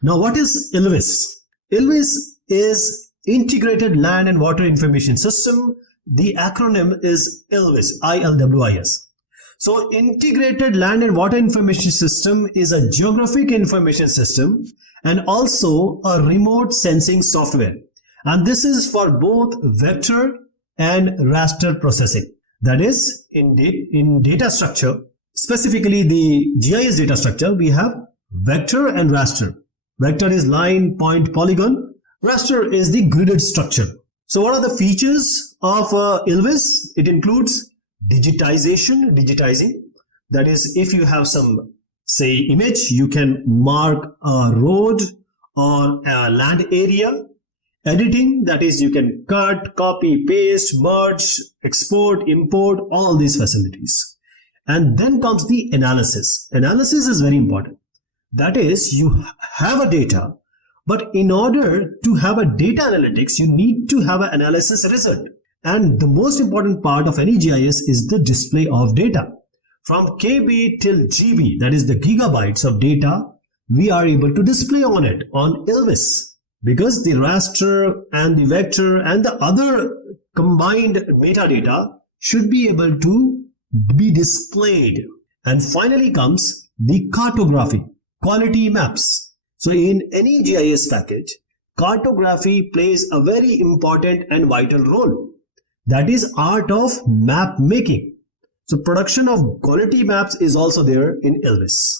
Now, what is ILWIS? ILWIS is Integrated Land and Water Information System. The acronym is ILWIS, ILWIS. So, Integrated Land and Water Information System is a geographic information system and also a remote sensing software. And this is for both vector and raster processing. That is, in data structure, specifically the GIS data structure, we have vector and raster. Vector is line, point, polygon. Raster is the gridded structure. So what are the features of ILWIS? It includes digitizing. That is, if you have some, say, image, you can mark a road or a land area. Editing, that is, you can cut, copy, paste, merge, export, import, all these facilities. And then comes the analysis. Analysis is very important. That is, you have a data, but in order to have a data analytics, you need to have an analysis result. And the most important part of any GIS is the display of data. From KB till GB, that is the gigabytes of data, we are able to display on it, on ILWIS. Because the raster and the vector and the other combined metadata should be able to be displayed. And finally comes the cartography, quality maps. So in any GIS package, cartography plays a very important and vital role. That is art of map making. So production of quality maps is also there in ILWIS.